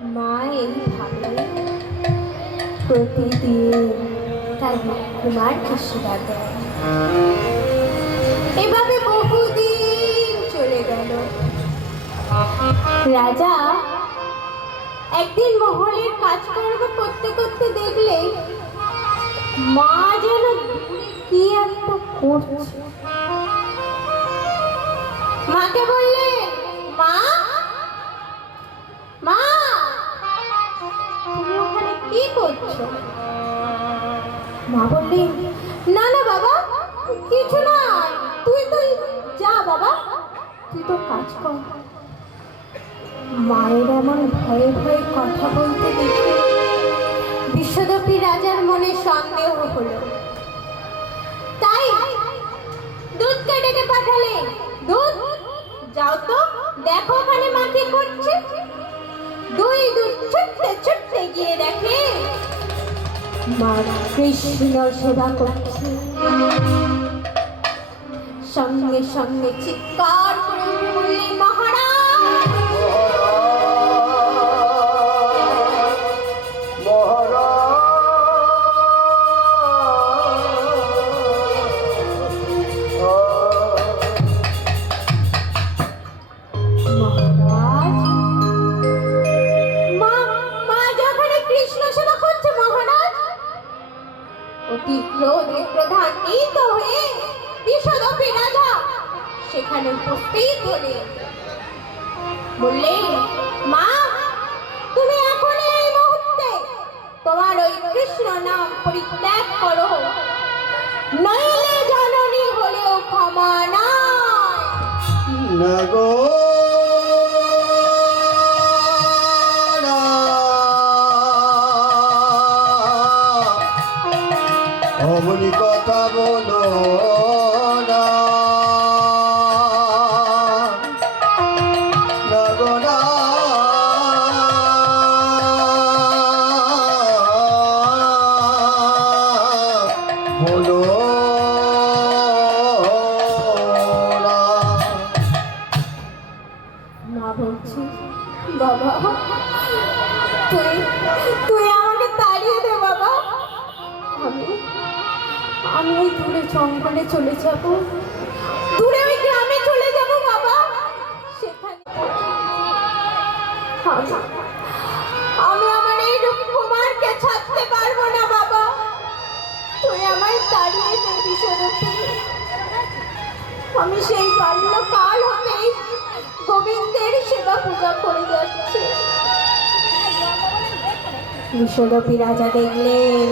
মা এইভাবে প্রতিদিন তার কুমার আশীর্বাদ দেয়। এভাবে বহুদিন চলে গেল। রাজা একদিন মহলের কাজকর্ম করতে করতে দেখলে মা যেন কি একটা করছে। মাকে বললে, মা মা তুমি ওখানে কি করছো? মা বললি, না না বাবা কিছু না, তুই যা বাবা, তুই তো কাজ কর। মায়ের এমন ভয়ে ভয়ে কথা বলতে দেখে বিশ্বদপী রাজার মনে সন্দেহ হলো। তাই দুধকে ডেকে পাঠালে, দুধ যাও তো দেখো ওখানে মা কি করছে। দুই দুধ ছুটতে ছুটতে গিয়ে দেখে মা কৃষ্ণ সেবা করছে। সঙ্গে সঙ্গে চিৎকার করে বললেন, মহারাজ প্রধানিত হয়ে বিশ্বদপী রাজা সেখানে উপস্থিত হলেন। বললেন, মা তুমি এখন এই মুহূর্তে তোমার ওই কৃষ্ণ নাম পরিত্যাগ করো, নইলে জননী হলেও ক্ষমা নাই। অমনি কথা বলো না, না বলো না। মা বলছি, বাবা তুই তুই আমাকে তাড়িয়ে দে বাবা, আমি ওই দূরে জঙ্গলে চলে যাব, দূরে ওই গ্রামে চলে যাব বাবা। সেখানে আমি আমার এই রূপকুমারকে ছাড়তে পারবো না বাবা, তুই আমায় তাড়িয়ে দে বিশ্বদপী। আমি সেই বাল্যকাল হতেই গোবিন্দের সেবা পূজা করে যাচ্ছি। বিশ্বদপী রাজা দেখলেন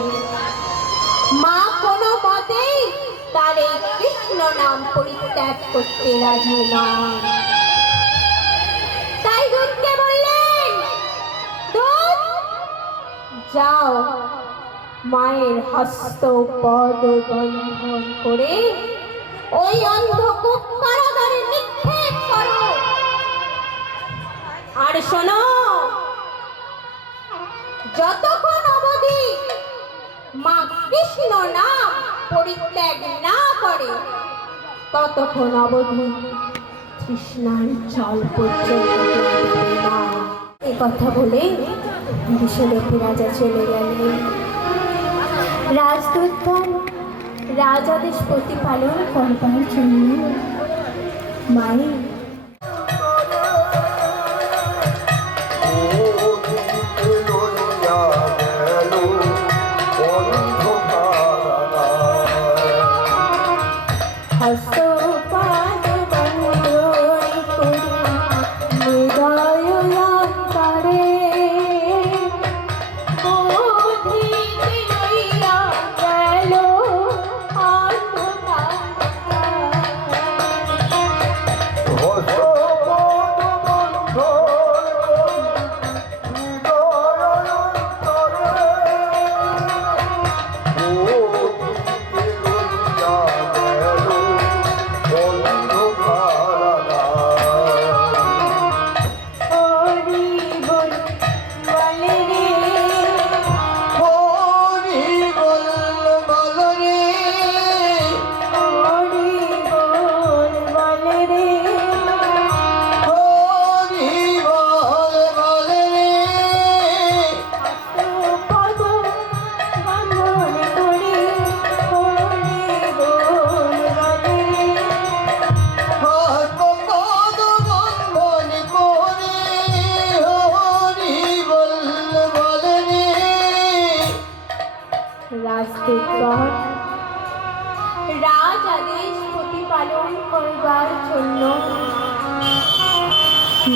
মা কোনো মতেই তার এই কৃষ্ণ নাম পরিত্যাগ করতে রাজি নন। তাই দুধকে বললেন, দুধ যাও মায়ের হস্ত পদ বন্ধন করে ওই অন্ধকূপ কারাগারে নিক্ষেপ করো। আর শোনো, যতক্ষণ অবধি মা কৃষ্ণ নাম পরিত্যাগ না করে ততক্ষণ অবধি তৃষ্ণার জল পর্যন্ত না। এ কথা বলে বিশ্বদপী রাজা চলে গেলেন। রাজদূতগণ রাজাদেশ প্রতিপালন করবার জন্য মায়ের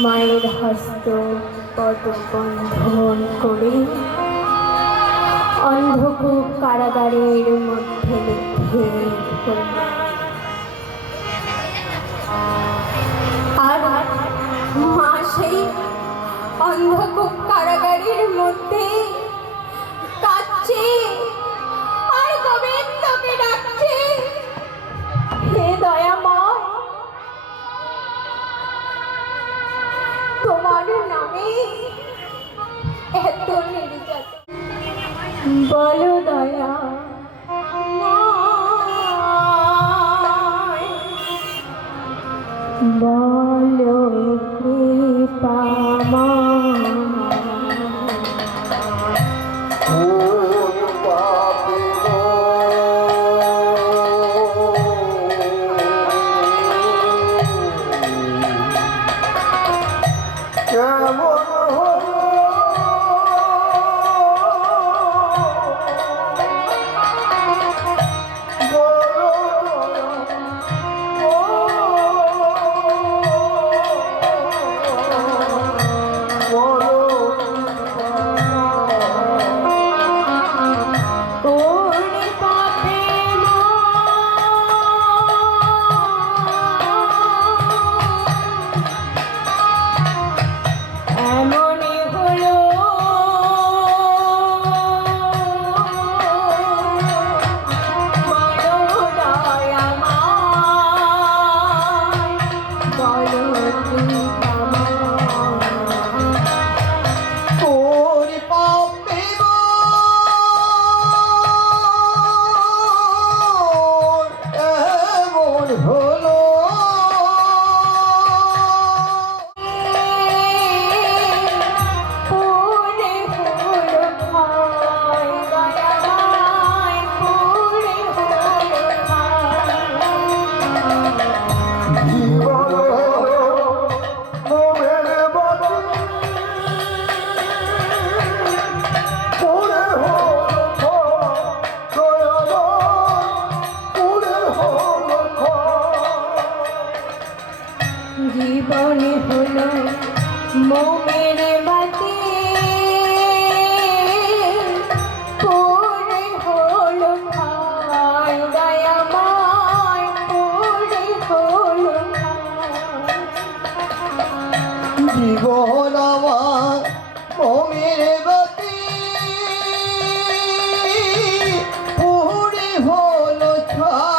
মায়ের হস্ত পদ বন্ধন করে অন্ধকূপ কারাগারের মধ্যে লিখে ফেললেন। আর মা সেই অন্ধকূপ কারাগারের মধ্যে কাঁদছে আর গোবিন্দকে ডাকছে, হে দয়াময়, তোমার নামে এত নির্যাতন, বলো দয়া বলো কৃপা জীবনে হলো মোমের বাতি, পড়ে হলো ভাই দয়াময়, পড়ে হলো জীবন আমার মোমের বাতি, পুরে হলো ছাই,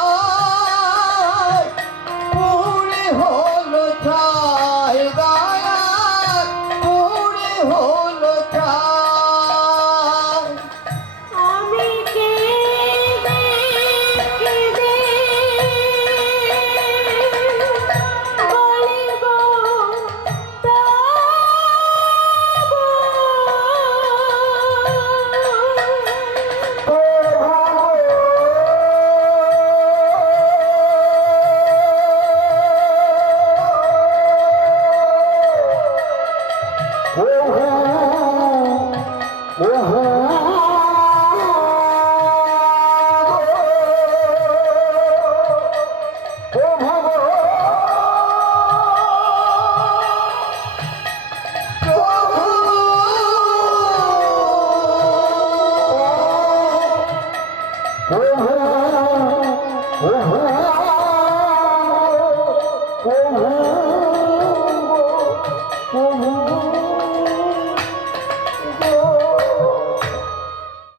পুরে হলো ছাই দয়া, পুরে হলো ছাই। আমি কেঁদে কেঁদে বলিব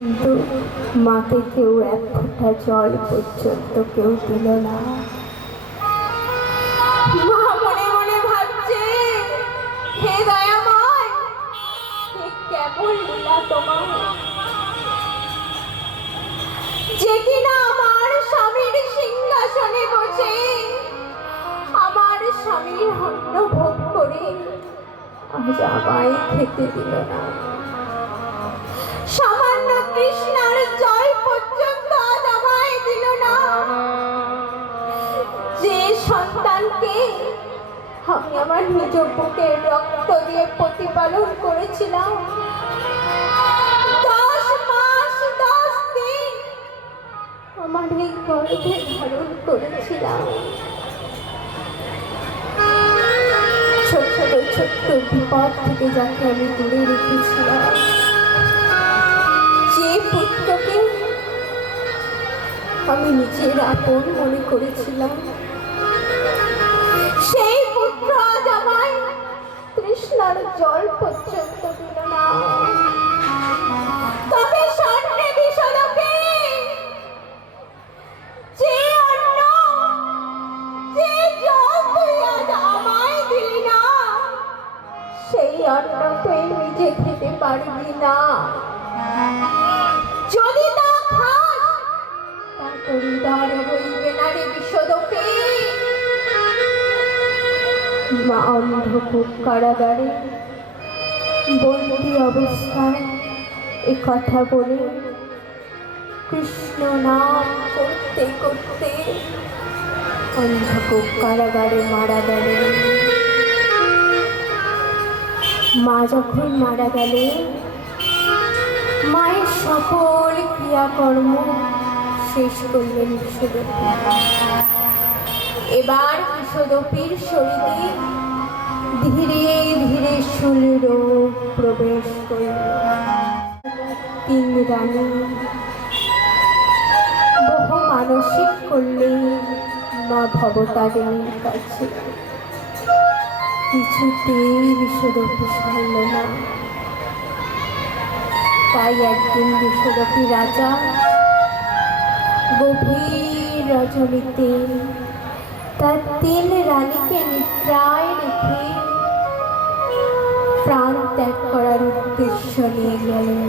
কিন্তু মাকে কেউ এক ফোঁটা জল পর্যন্ত কেউ দিল না। মা মনে মনে ভাবছে, হে দয়াময়, এ কেমন লীলা তোমার, যে কিনা আমার স্বামীর সিংহাসনে বসে আমার স্বামীর অন্ন ভোগ করে আজ আমায় খেতে দিল না। সামান্য কৃষ্ণার জল পর্যন্ত আজ আমায় দিল না। যে সন্তানকে আমি আমার নিজ বুকের রক্ত দিয়ে প্রতিপালন করেছিলাম, 10 মাস 10 দিন আমার এই গর্ভে ধারণ করেছিলাম, ছোট ছোট ছোট্ট বিপদ থেকে যাকে আমি দূরে রেখেছিলাম, যে পুত্রকে আমি নিজের আপন মনে করেছিলাম, সেই পুত্র আজ আমায় তৃষ্ণার জল পর্যন্ত দিল না। তবে স্বর্ণে বিষদকে যে অন্ন, যে জল তুই আজ আমায় দিলি না, সেই অন্ন তুই নিজে খেতে পারবি না। যদি তা খাস, তা তোর উদার হইবে না রে বিষদকে। মা অন্ধকূপ কারাগারে বন্দি অবস্থায় এ কথা বলে কৃষ্ণ নাম করতে করতে অন্ধকূপ কারাগারে মারা গেলেন। মা যখন মারা গেলেন, মায়ের সকল ক্রিয়াকর্ম শেষ করলেন বিষদপি। এবার বিষদপির শরীরে ধীরে ধীরে শূলরোগ প্রবেশ করল। তিন রানী বহু মানসিক করলে মা ভবতারিণীর কাছে, কিছুতেই বিষদপি সারল না। তাই একদিন বিষদপি রাজা গভীর রজনীতে তার তিন রানীকে নিদ্রায় রেখে প্রাণ ত্যাগ করার উদ্দেশ্য নিয়ে গেলেন।